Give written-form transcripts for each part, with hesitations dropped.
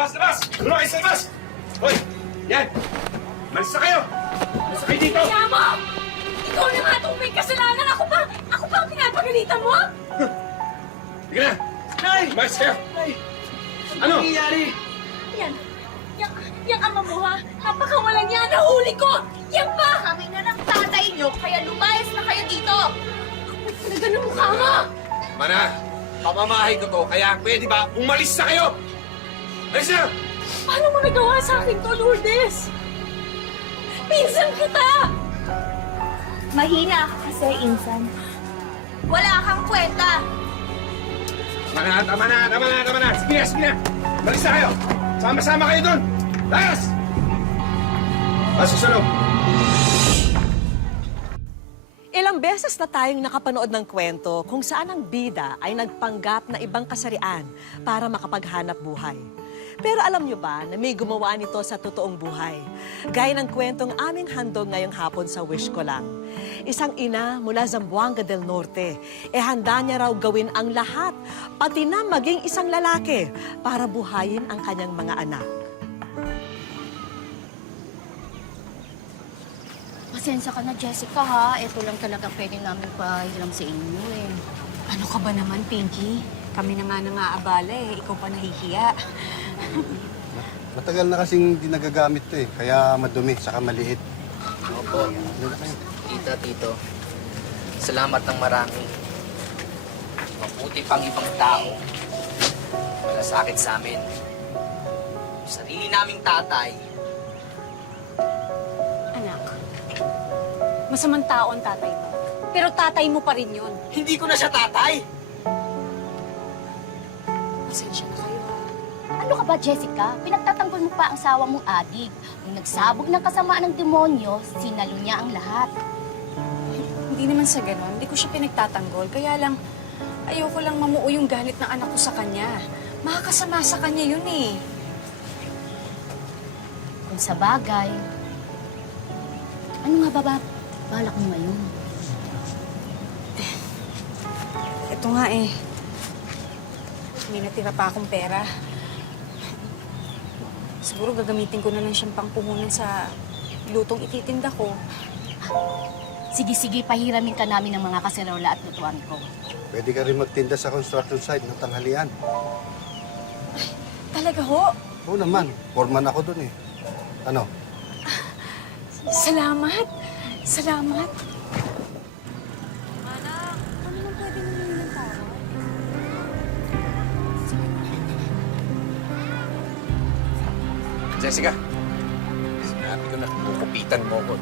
Labas! Labas! Doon kayo sa labas! Hoy! Yan! Malis na kayo! Malis na kayo dito! Kaya mo! Ikaw na nga itong may kasalanan! Ako pa ang pinapagalitan mo? Sige na! Nay! Malis kayo! Nay! Ano? nangyayari? Yang ama mo ha? Napakawalan niya! Nahuli ko! Yan ba? Kami na ng tatay nyo, kaya lumayas na kayo dito! Ay, talaga ng mukha mo! Mana! Papamahay ko to, kaya pwede ba umalis na kayo? Malis na! Paano mo nagawa sa akin to, Lourdes? Pinsan kita! Mahina ka kasi, Insan. Wala kang kwenta! Tama na! Sige na! Malis na kayo! Sama-sama kayo doon! Layas! Susunod! Ilang beses na tayong nakapanood ng kwento kung saan ang bida ay nagpanggap na ibang kasarian para makapaghanap buhay. Pero alam nyo ba na may gumawa nito sa totoong buhay? Gaya ng kwentong aming handog ngayong hapon sa Wish Ko Lang. Isang ina mula Zamboanga del Norte, handa niya raw gawin ang lahat, pati na maging isang lalaki para buhayin ang kanyang mga anak. Pasensya ka na, Jessica, ha? Ito lang talaga pwede namin pahiram sa inyo, eh. Ano ka ba naman, Pinky? Kami na nga nangaabala eh. Ikaw pa nahihiya. Matagal na kasing di nagagamit to eh, kaya madumi, saka maliit. Opo. Tita, tito. Salamat ng marami. Mabuti pang ibang tao. Malasakit sa amin. Yung sarili naming tatay. Anak, masamang tao ang tatay mo. Pero tatay mo pa rin yun. Hindi ko na siya tatay! Pasensya na kayo, ha? Ano ka ba, Jessica? Pinagtatanggol mo pa ang sawa mong adik. Nung nagsabog ng kasamaan ng demonyo, sinalo niya ang lahat. Hindi naman sa ganon. Hindi ko siya pinagtatanggol. Kaya lang, ayoko lang mamuo yung galit ng anak ko sa kanya. Makakasama sa kanya yun eh. Kung sa bagay, ano nga ba balak mo ngayon? Ito nga eh. May natira pa akong pera. Siguro gagamitin ko na lang siyang pangpuhunan sa lutong ititinda ko. Sige, pahiramin ka namin ng mga kaserola at lutuan ko. Pwede ka rin magtinda sa construction site ng tanghalian. Talaga ho? Oo naman, foreman ako dun eh. Ano? Salamat. Salamat. Anak, ano nang pwede namin ng tawad? Jessica, sinabi ko na kukupitan mo ko.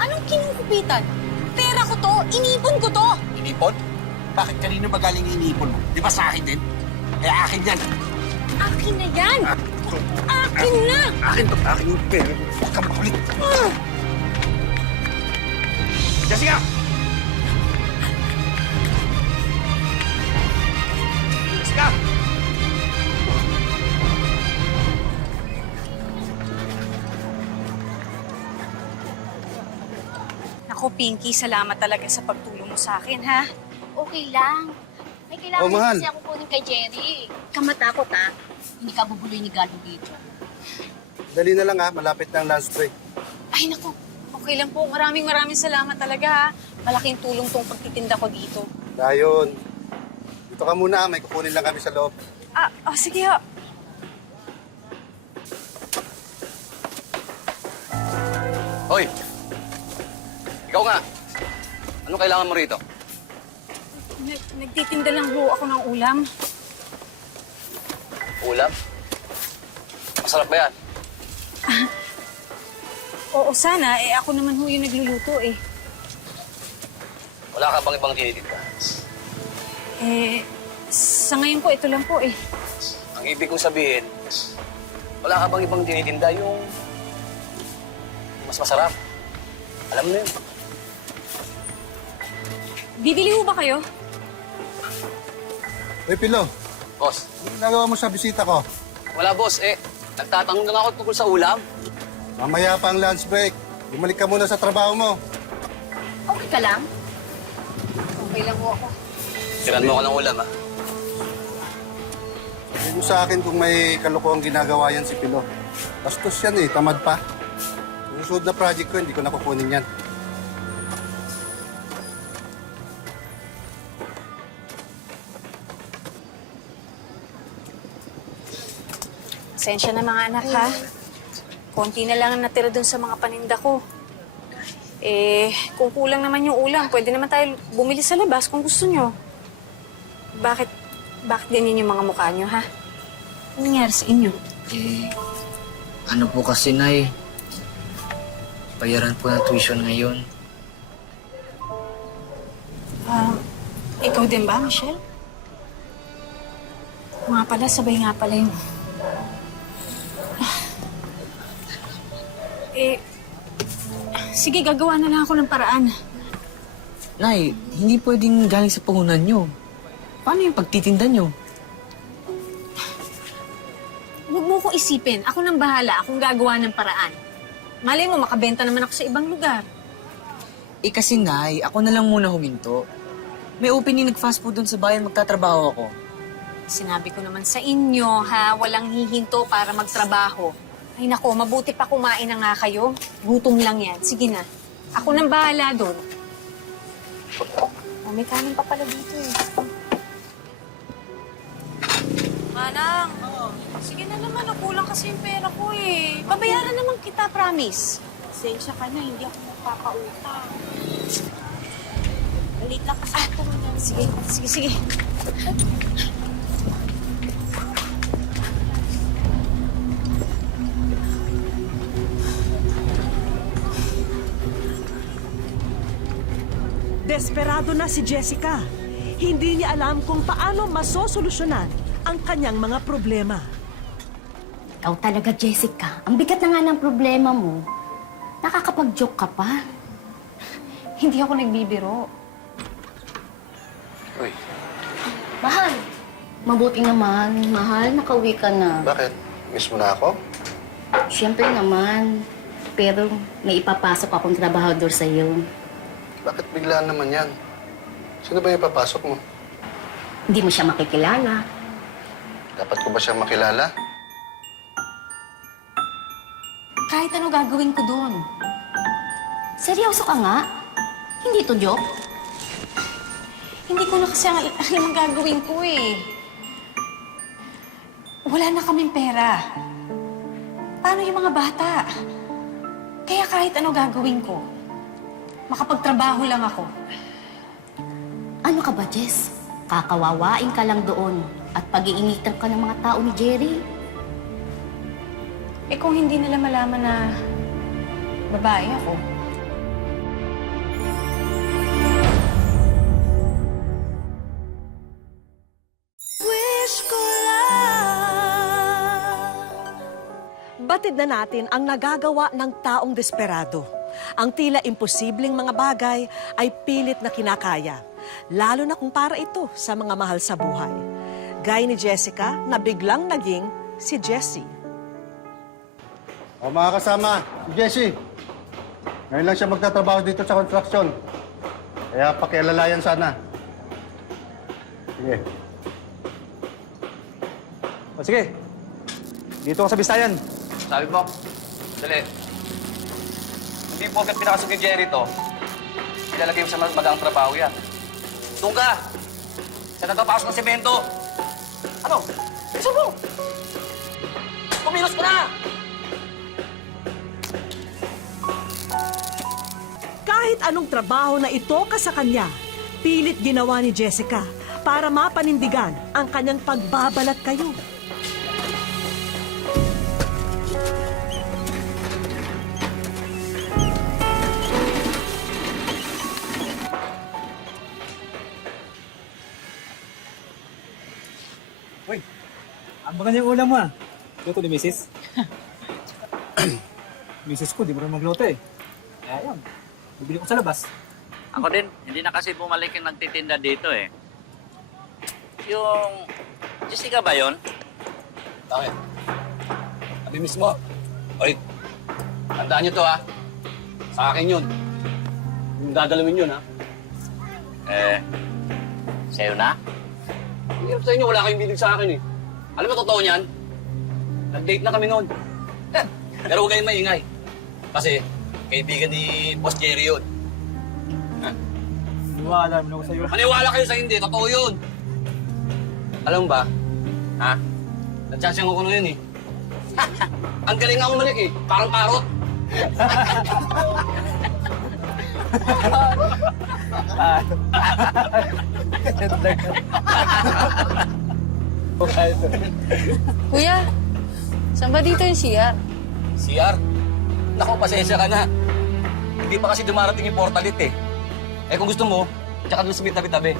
Anong kinukupitan? Pera ko to. Inipon ko to. Inipon? Bakit kanino ba galing yung inipon mo? Di ba sa akin din? Eh, akin yan. Akin na yan. Akin na. Akin to, akin yung pera. Huwag kang makulit. Jessica! Jessica! Ako, Pinky, salamat talaga sa pagtulong mo sa akin, ha? Okay lang. May kailangan Oh, mahal. kasi ako kunin kay Jerry. Kamatakot, ha? Hindi ka bubuloy ni Galo dito. Dali na lang ha, malapit na ang lunch break. Ay, naku. Okay lang po. Maraming salamat talaga, ha? Malaking tulong tong pagtitinda ko dito. Dayon, dito ka muna, may kukunin lang kami sa loob. Sige, ha. Hoy! Ikaw nga! Ano kailangan mo rito? Nagtitinda lang ho ako ng ulam. Ulam? Masarap ba yan? Oo, sana. Ako naman ho yung nagluluto, eh. Wala ka bang ibang tinitinda? Sa ngayon po, ito lang po, eh. Ang ibig kong sabihin, wala ka bang ibang tinitinda yung mas masarap? Alam mo na yun. Bibili ho ba kayo? Hey, Pilo, Boss, ano ginagawa mo sa bisita ko? wala boss. Nagtatanong lang ako tungkol sa ulam. Mamaya pa ang lunch break. Bumalik ka muna sa trabaho mo. Okay ka lang? Okay lang ho ako. Tiran mo ako ng ulam, ha? Hindi mo sa akin kung may kalokohang ginagawa yan si Pilo. Bastos yan eh, tamad pa. Sa susunod na project ko, hindi ko nakukunin yan. Pasensya na mga anak, ha? Konti na lang ang natira dun sa mga paninda ko. Kung kulang naman yung ulam, pwede naman tayo bumili sa labas kung gusto nyo. Bakit ganyan yung mga mukha nyo, ha? Ano nangyari sa inyo? Ano po kasi, Nay? Bayaran po ng tuition ngayon. Ikaw din ba, Michelle? Nga pala, sabay nga pala yung... Sige, gagawa na lang ako ng paraan. Nay, hindi pwedeng galing sa puhunan nyo. Paano yung pagtitinda nyo? Huwag mo ko isipin. Ako nang bahala. Akong gagawa ng paraan. Malay mo, makabenta naman ako sa ibang lugar. Kasi, Nay, ako na lang muna huminto. May opening nag-fast food dun sa bayan, magtatrabaho ako. Sinabi ko naman sa inyo, ha? Walang hihinto para magtrabaho. Ay nako, mabuti pa kumain na nga kayo. Gutom lang yan. Sige na. Ako nang bahala doon. Oh, may kanin pa pala dito eh. Manang, sige na naman. Kulang kasi yung pera ko eh. Babayaran naman kita, promise. Pasensya ka na, hindi ako magpapautang. Balit lang kasi ito. Sige. Desperado na si Jessica. Hindi niya alam kung paano masosolusyonan ang kanyang mga problema. Ikaw talaga, Jessica. Ang bigat na nga ng problema mo. Nakakapag-joke ka pa. Hindi ako nagbibiro. Uy, Mahal. Mabuti naman. Mahal, nakauwi ka na. Bakit? Miss mo na ako? Siyempre naman. Pero may ipapasok akong trabahador sa'yo. Bakit biglaan naman yan? Sino ba yung papasok mo? Hindi mo siya makikilala. Dapat ko ba siyang makilala? Kahit ano gagawin ko doon. Seryoso ka nga? Hindi to joke? Hindi ko na kasi alam ang gagawin ko eh. Wala na kaming pera. Paano yung mga bata? Kaya kahit ano gagawin ko, makapagtrabaho lang ako. Ano ka ba, Jess? Kakawawain ka lang doon at pag-iinitan ka ng mga tao ni Jerry. Kung hindi nila malaman na babae ako, Batid na natin ang nagagawa ng taong desperado. Ang tila imposibleng mga bagay ay pilit na kinakaya, lalo na kung para ito sa mga mahal sa buhay. Gaya ni Jessica na biglang naging si Jessie. O mga kasama, si Jessie. Ngayon lang siya magtatrabaho dito sa construction. Kaya pakialalayan sana. Sige. O sige. Dito ako sa Bistayan. Sabi mo, dali. Hindi po agad pinakasok ni Jerry to. Ilalagay mo sa magang trabaho yan. Doon ka! Sa nagpapasok ng semento! Ano? Bilisan mo! Kumilos ka na! Kahit anong trabaho na itoka sa kanya, pilit ginawa ni Jessica para mapanindigan ang kanyang pagbabalat kayo. Uy, ang maganda yung ulam mo ah. Luto ni Mrs. Mrs. ko, di mo rin magluto eh. Kaya yan, bibili ko sa labas. Ako din, hindi na kasi bumalik yung nagtitinda dito eh. Yung... Jessica ba yun? Bakit? Sabi mismo. Oy, tandaan niyo to ha. Sa akin yun. Yung dadalawin yun ha. Sa'yo na? Hirap sa inyo, wala kayong bilig sa akin eh. Alam mo, totoo niyan? Nag-date na kami noon. Pero huwag kayong maingay. Kasi, kaibigan ni Boss Jerry yun. Wala naman ako sa'yo. Maniwala kayo sa hindi, totoo yun. Alam mo ba? Ha? Nag-chance yung kukuno yun eh. Ang galing nga umalik eh. Parang parot. Kuya, saan ba dito yung CR? CR? Naku, pasensya ka na. Hindi pa kasi dumarating yung portalit eh. Eh kung gusto mo, tsaka doon sa may tabi-tabi.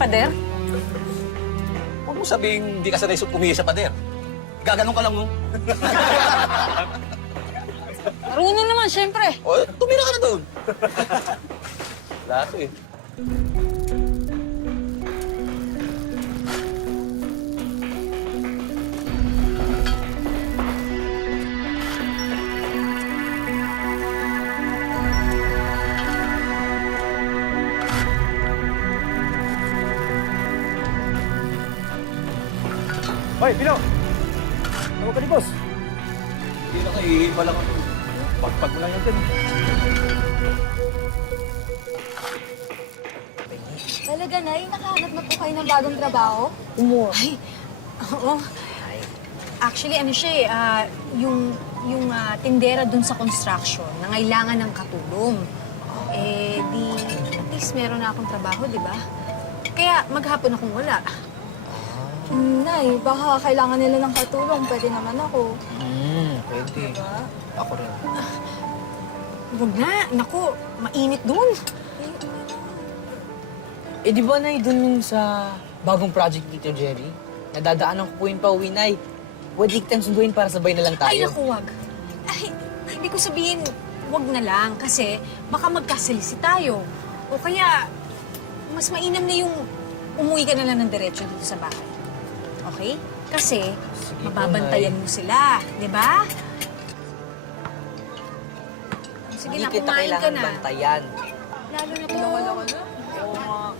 Pader? Huwag mo sabihin hindi ka sanay umihi sa pader. Gaganon ka lang mo. Marunong naman, syempre. O, tumira ka na doon. Lato eh. Hoy, Pino! Tawag ka ni boss. Hindi na kayo, lang ako. Pagpag mo lang yan dyan. Talaga, Nay? Nakahanap na po kayo ng bagong trabaho? Ay, oo. Actually, ano siya eh, yung tindera dun sa construction, nangailangan ng katulong. Eh, di, at least meron na akong trabaho, di ba? Kaya maghapon akong wala. Nay, baka kailangan nila ng katulong. Pwede naman ako. Pwede. Diba? Ako rin. Huwag na, naku, mainit dun. Eh, di ba, Nay, dun yung sa bagong project ni Tito Jerry? Nadadaanan ko po yung pauwi, Nay. Pwede kitang sunduin para sabay na lang tayo. Ay, naku, wag. Ay, hindi ko sabihin, wag na lang, kasi baka magkasalisi tayo. O kaya, mas mainam na yung umuwi ka na lang ng diretso dito sa bahay. Okay? Kasi, Sige po, mababantayan mo sila, di ba? Sige Hindi na, kita kumain ka kailangan na. bantayan. Lalo na to. Oo nga.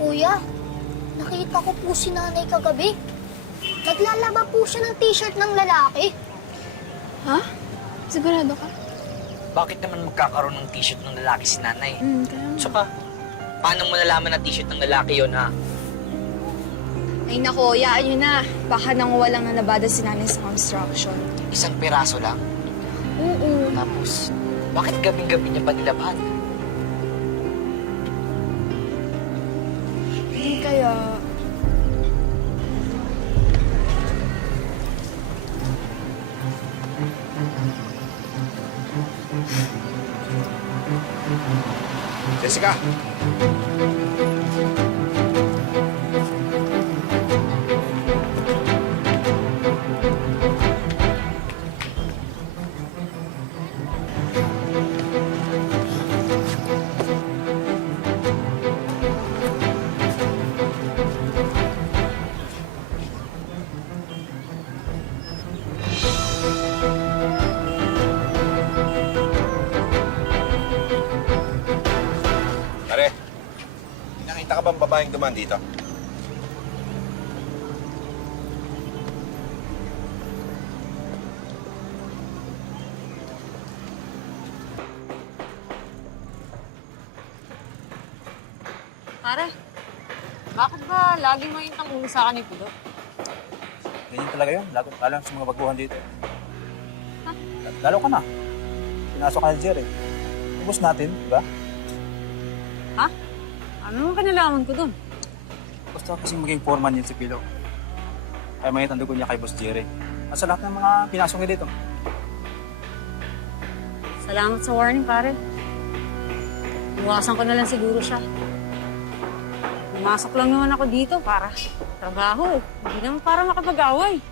Kuya, nakita ko po si nanay kagabi. Naglalaba po siya ng t-shirt ng lalaki. Ha? Sigurado ka? Bakit naman magkakaroon ng t-shirt ng lalaki si nanay? Kaya... Tsaka, paano mo nalaman na t-shirt ng lalaki yon ha? Ay nako, yaan nyo na. Baka nanguwa lang na nabada si nanay sa construction. Isang piraso lang. Oo. Tapos, bakit gabing-gabi niya pa nilabahan? Hindi kaya... Jessica! Pare, nakita ka bang babaeng dumaan dito? Pare, bakit ba lagi mo yung tanong sa akin ni Pulo? Ganyan talaga yun. Lalo sa mga baguhan dito. Lalo ka na. Pinasok ka ni Jerry. Ubus natin, di ba? Ha? Ano naman kanalaman ko dun? Gusto kasi maging foreman yun si Pilo. Kaya may tandugo niya kay Boss Jerry. At sa lahat ng mga pinasok niya dito. Salamat sa warning, pare. Iwasan ko na lang siguro siya. Pumasok lang naman ako dito para trabaho. Hindi naman para makapag-away.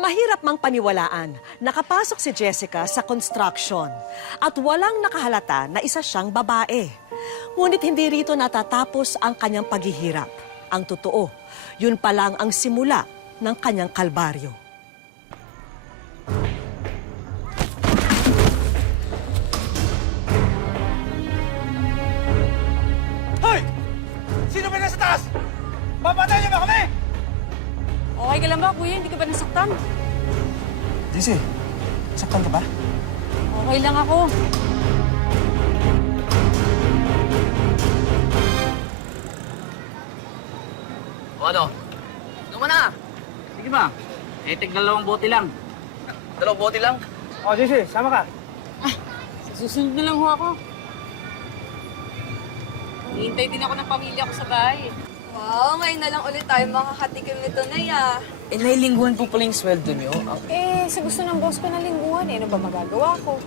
Mahirap mang paniwalaan, nakapasok si Jessica sa construction at walang nakahalata na isa siyang babae. Ngunit hindi rito natatapos ang kanyang paghihirap. Ang totoo, yun pa lang ang simula ng kanyang kalbaryo. Hoy! Sino ba nasa taas? Papatay niyo ba kami? Okay ka lang ba, kuya? Hindi ka ba nasaktan? JC, saktan ka ba? Okay lang ako. O ano? Ano mo na? Sige ba? Dalawang bote lang. Dalawang bote lang. Oh, JC, sama ka. Sa susunod na lang ho ako. Hihintay din ako ng pamilya ko sa bahay. Wow, ngayon na lang ulit tayo makakatikim nito na ya. Eh, nailingguhan po pala yung sweldo niyo. Sa gusto ng boss ko na lingguhan ano ba magagawa ko?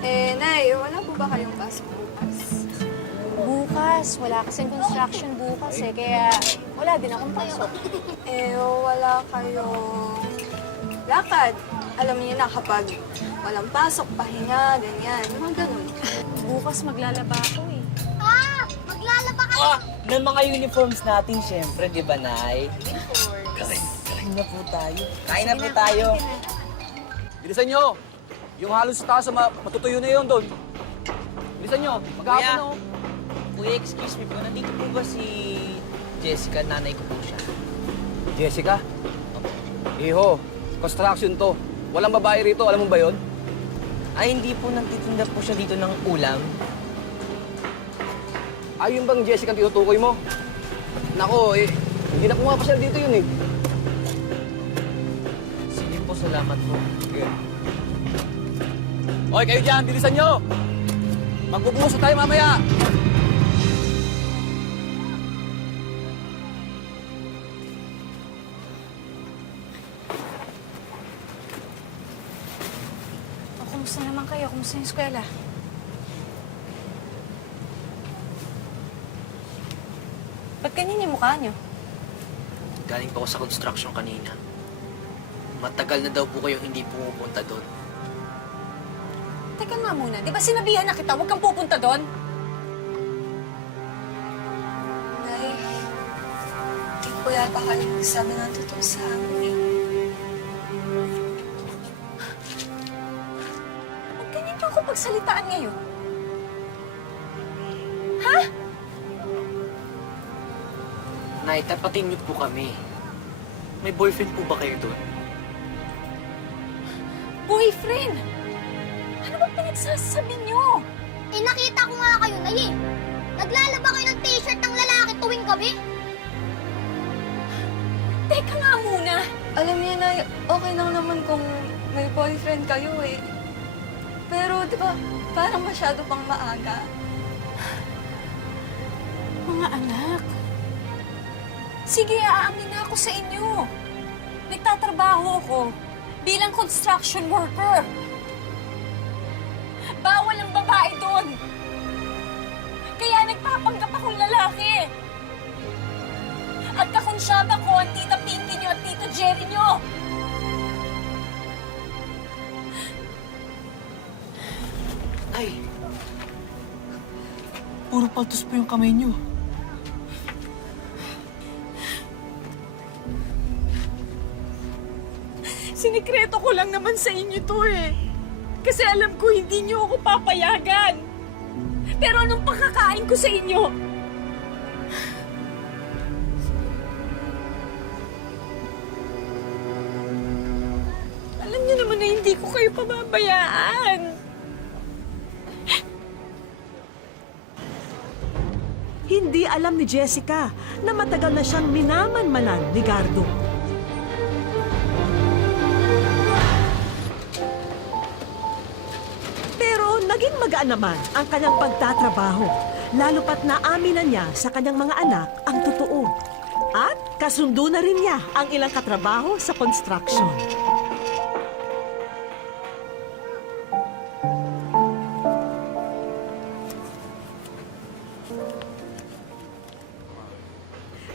Nay, wala po ba kayong pasok bukas? Bukas, wala kasing construction bukas kaya wala din akong pasok. Wala kayong lakad. Alam niyo na kapag walang pasok, pahinga, ganyan. Mga ganun. Bukas maglalaba ako Ng mga uniforms natin, syempre, di ba, Nay? Kain na po tayo. Kain na po tayo. Bilisan nyo! Yung halos sa taas, matutuyo na yun doon. Bilisan nyo, maghahapon na oh. Kuya, excuse me po, nandito po ba si Jessica? Nanay ko po siya. Jessica? Iho, construction to. Walang babae rito, alam mo ba yun? Ay, hindi po nagtitinda po siya dito ng ulam. Ayun bang Jessica ang tinutukoy mo? Nako, hindi na pumapasyal dito yun eh. Sige po, salamat po. Sige. Hoy, kayo dyan, bilisan nyo! Magbubuhos na tayo mamaya! Kumusta naman kayo? Kumusta yung eskwela? Ba't ganyan yung mukha niyo? Galing po ako sa construction kanina. Matagal na daw po kayong hindi pumupunta doon. Teka nga muna, di ba sinabihan na kita, huwag kang pupunta doon? Nay, hindi po yata kayo magsabi ng totoo sa amin. Ba't ganyan niyo ako pagsalitaan ngayon? Ha? Nay, tapatin niyo po kami. May boyfriend po ba kayo doon? Boyfriend? Ano bang pinagsasabi niyo? Nakita ko nga kayo, Nay. Naglalaba kayo ng t-shirt ng lalaki tuwing gabi. Teka nga muna. Alam niyo na, okay lang naman kung may boyfriend kayo eh. Pero di ba, parang masyado pang maaga. Mga anak, sige, aamin na ako sa inyo. Nagtatrabaho ako bilang construction worker. Bawal ang babae doon. Kaya nagpapanggap akong lalaki. At kakonsyaba ko ang tita Pinky niyo at tito Jerry niyo. Ay, Puro paltos po yung kamay niyo. Sinikreto ko lang naman sa inyo to eh. Kasi alam ko hindi niyo ako papayagan. Pero anong pakakain ko sa inyo? Alam niyo naman na hindi ko kayo pababayaan. Hindi alam ni Jessica na matagal na siyang minamanmanan ni Gardo. Pero naging Naging magaan naman ang kanyang pagtatrabaho, lalo pat naaminan niya sa kanyang mga anak ang totoo. At kasundo na rin niya ang ilang katrabaho sa construction.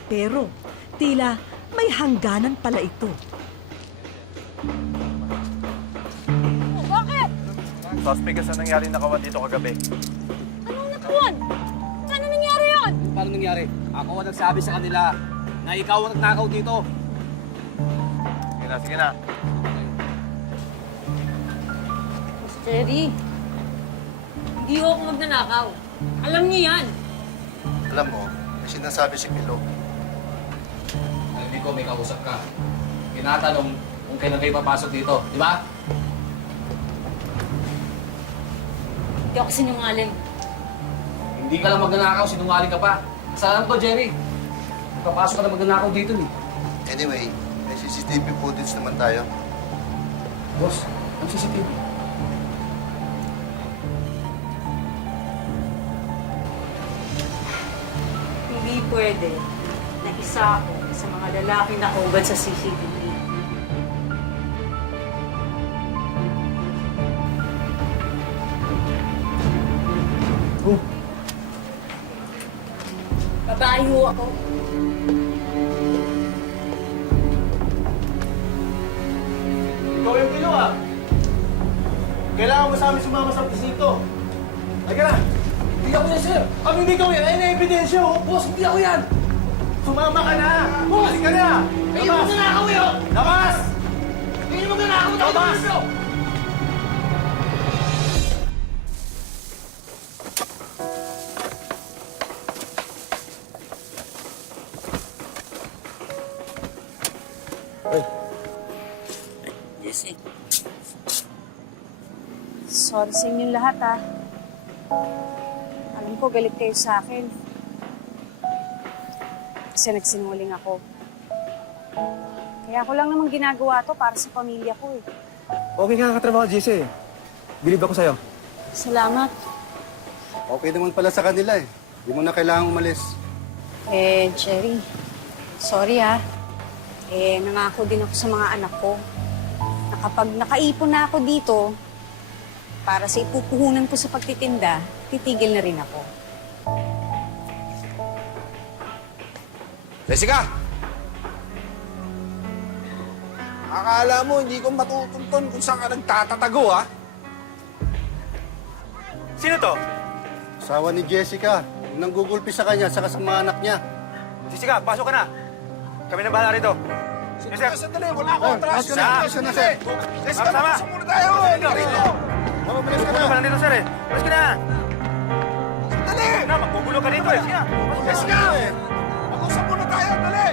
Pero tila may hangganan pala ito. Bakit? Suspect ka sa nangyari nakawan dito kagabi. Anong nakawan? Paano nangyari yun? Paano nangyari? Ako ang nagsabi sa kanila na ikaw ang nagnakaw dito. Sige na. Jerry, hindi ako magnanakaw. Alam niyo yan. Alam mo, may sinasabi si Milo. Hindi ko may kausap ka. Tinatanong kung kailan kayo papasok dito, di ba? Hindi ako sinungaling. Hindi ka lang magnanakaw, sinungaling ka pa. Saan to, Jerry? Papasok ka na magnanakaw dito, eh. Anyway, may CCTV footage naman tayo. Boss, ang CCTV. Hindi pwede na isa ako sa mga lalaki na ubad sa CCTV. Babae ho ako. Ikaw yung Milo ah. Kailangan mo sa amin sumama sa presinto. Halika na. Hindi ako yan, sir. Kami hindi ikaw yan. Ayun na ebidensya oh. Boss, hindi ako yan. Sumama ka na. Halika na. Kayo yung magnanakaw yun! Labas! Kayo yung magnanakaw! Labas! Sorry sa inyong lahat, ha. Alam ko, galit kayo sa akin. Kasi nagsinungaling ako. Kaya ko lang naman ginagawa to para sa pamilya ko, eh. Okay ka katrabaho, JC. Bilib ako sa'yo. Salamat. Okay naman pala sa kanila eh. Hindi mo na kailangang umalis. Jerry, sorry, ha. Nangako din ako sa mga anak ko na kapag nakaipon na ako dito, para sa ipupuhunan ko sa pagtitinda, titigil na rin ako. Jessica! Akala mo, hindi ko matutunton kung saan ka nagtatatago, ha? Sino to? Asawa ni Jessica. Yung nanggugulpi sa kanya, saka sa mga anak niya. Jessica, pasok ka na. Kami na bahala rito. Sandali, sandali. Wala akong atraso Pasok na, pasok na, sir. Jessica, Sama. pasok muna tayo. Dito. Mabilis ka Magugulo ka na. na dito, sir eh. Palis ka na. Sandali! Na, magugulo ka dito eh. Sige na. Jessica! Mag-usap muna tayo. Dali!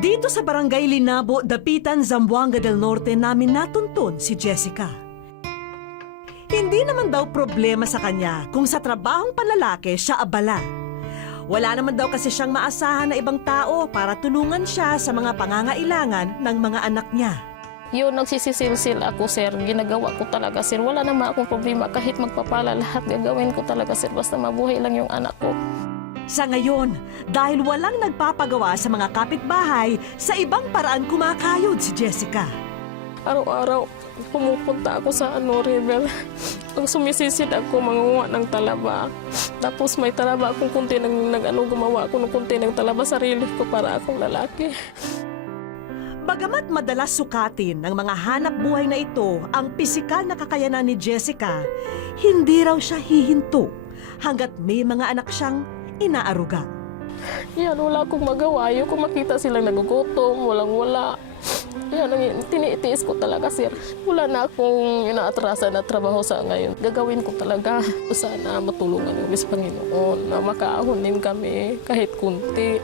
Dito sa Barangay Linabo, Dapitan, Zamboanga del Norte namin natuntun si Jessica. Hindi naman daw problema sa kanya kung sa trabahong panlalaki siya abala. Wala naman daw kasi siyang maasahan na ibang tao para tulungan siya sa mga pangangailangan ng mga anak niya. Yun, nagsisisilsil ako, sir. Ginagawa ko talaga, sir. Wala naman akong problema. Kahit magpapala lahat, gagawin ko talaga, sir. Basta mabuhay lang yung anak ko. Sa ngayon, dahil walang nagpapagawa sa mga kapitbahay, sa ibang paraan kumakayod si Jessica. Araw-araw, pumupunta ako sa river. Pag sumisisid ako, mangunguha ng talaba. Tapos may talaba akong kunti gumawa ako ng kunti ng talaba sarili ko para akong lalaki. Bagamat madalas sukatin ng mga hanap buhay na ito ang pisikal na kakayanan ni Jessica, hindi raw siya hihinto hanggat may mga anak siyang inaaruga. Yan, wala akong magawa. Ayoko makita silang nagugutom, walang-wala. Yan, tinitiis ko talaga, sir. Wala na akong inaatrasan na trabaho sa ngayon. Gagawin ko talaga. Sana matulungan yung Diyos Panginoon na makaahon din kami kahit kunti.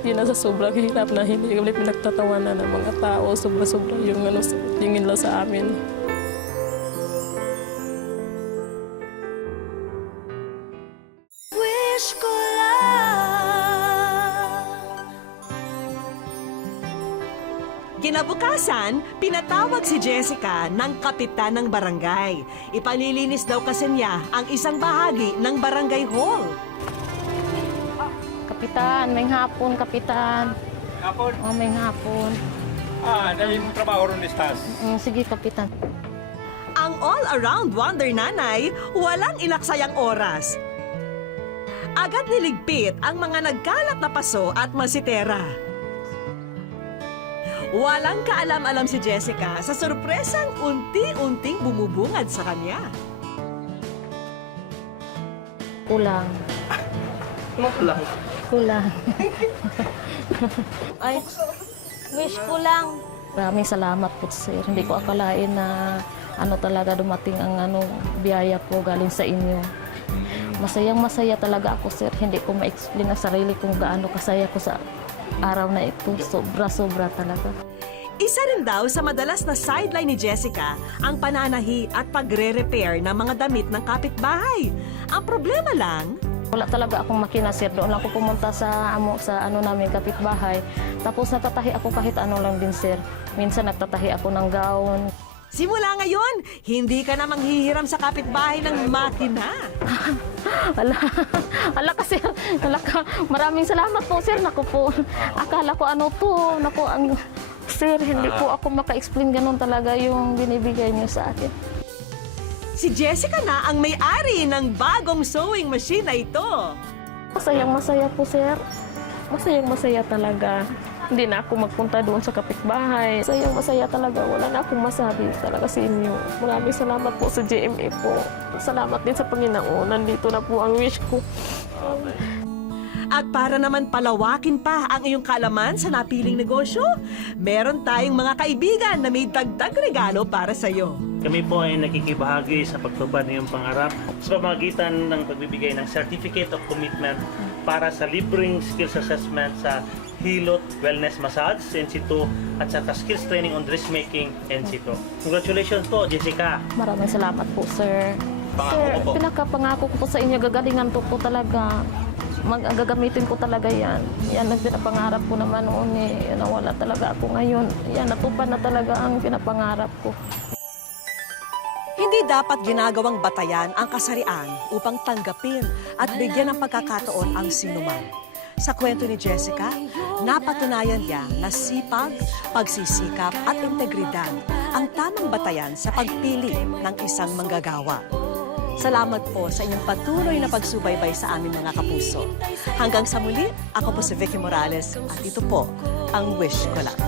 Hindi na sa sobrang hirap na hindi kami pinagtatawanan ng mga tao. Sobra-sobra yung tingin lang sa amin. Wish ko lang Kinabukasan, pinatawag si Jessica ng kapitan ng barangay. Ipanlilinis daw kasi niya ang isang bahagi ng barangay hall. Kapitan, may hapon, kapitan. Kapon. Oh, may hapon. Dahil mong trabaho ron listas. Sige, kapitan. Ang all-around wonder nanay, walang ilaksayang oras. Agad niligpit ang mga nagkalat na paso at masitera. Walang kaalam-alam si Jessica sa sorpresang unti-unting bumubungad sa kanya. Kulang. Kulang. Kulang. Ay, wish ko lang. Maraming salamat po, sir. Hindi ko akalain na talaga dumating ang biyaya ko galing sa inyo. Masayang-masaya talaga ako, sir. Hindi ko ma-explain ang sarili kung gaano kasaya ko sa araw na ito. Sobra-sobra talaga. Isa rin daw sa madalas na sideline ni Jessica ang pananahi at pagre-repair ng mga damit ng kapitbahay. Ang problema lang, Wala talaga akong makina, sir. Doon lang ako pumunta sa namin kapitbahay. Tapos nagtatahi ako kahit ano lang din, sir. Minsan nagtatahi ako ng gown. simula ngayon, hindi ka na manghihiram sa kapitbahay ng makina. Ala ka, sir. Ala ka. Maraming salamat po, sir. Naku po. Akala ko Naku, sir, hindi po ako maka-explain ganun talaga yung binibigay niyo sa akin. Si Jessica na ang may-ari ng bagong sewing machine na ito. Masayang-masaya po, sir. Masayang-masaya talaga. Hindi na ako magpunta doon sa kapitbahay. Masayang-masaya talaga. Wala na akong masabi talaga sa inyo. Maraming salamat po sa GMA po. Salamat din sa Panginoon. Nandito na po ang wish ko. At para naman palawakin pa ang iyong kaalaman sa napiling negosyo, meron tayong mga kaibigan na may dagdag regalo para sa iyo. Kami po ay nakikibahagi sa pagtupad ng iyong pangarap sa pamamagitan ng pagbibigay ng Certificate of Commitment para sa libreng skills assessment sa Hilot Wellness Massage, NC2, at saka Skills Training on Dressmaking, NC2. Congratulations po, Jessica! Maraming salamat po, sir. Sir, pinakapangako ko po sa inyo, gagalingan to po talaga. Gagamitin ko talaga yan. Yan ang pinapangarap ko naman noon eh. Nawala talaga ako ngayon. Yan, natupad na talaga ang pinapangarap ko. Hindi dapat ginagawang batayan ang kasarian upang tanggapin at bigyan ng pagkakataon ang sinuman. Sa kwento ni Jessica, napatunayan niya na sipag, pagsisikap at integridad ang tamang batayan sa pagpili ng isang manggagawa. Salamat po sa inyong patuloy na pagsubaybay sa aming mga kapuso. Hanggang sa muli, ako po si Vicky Morales at ito po ang Wish Ko Lang.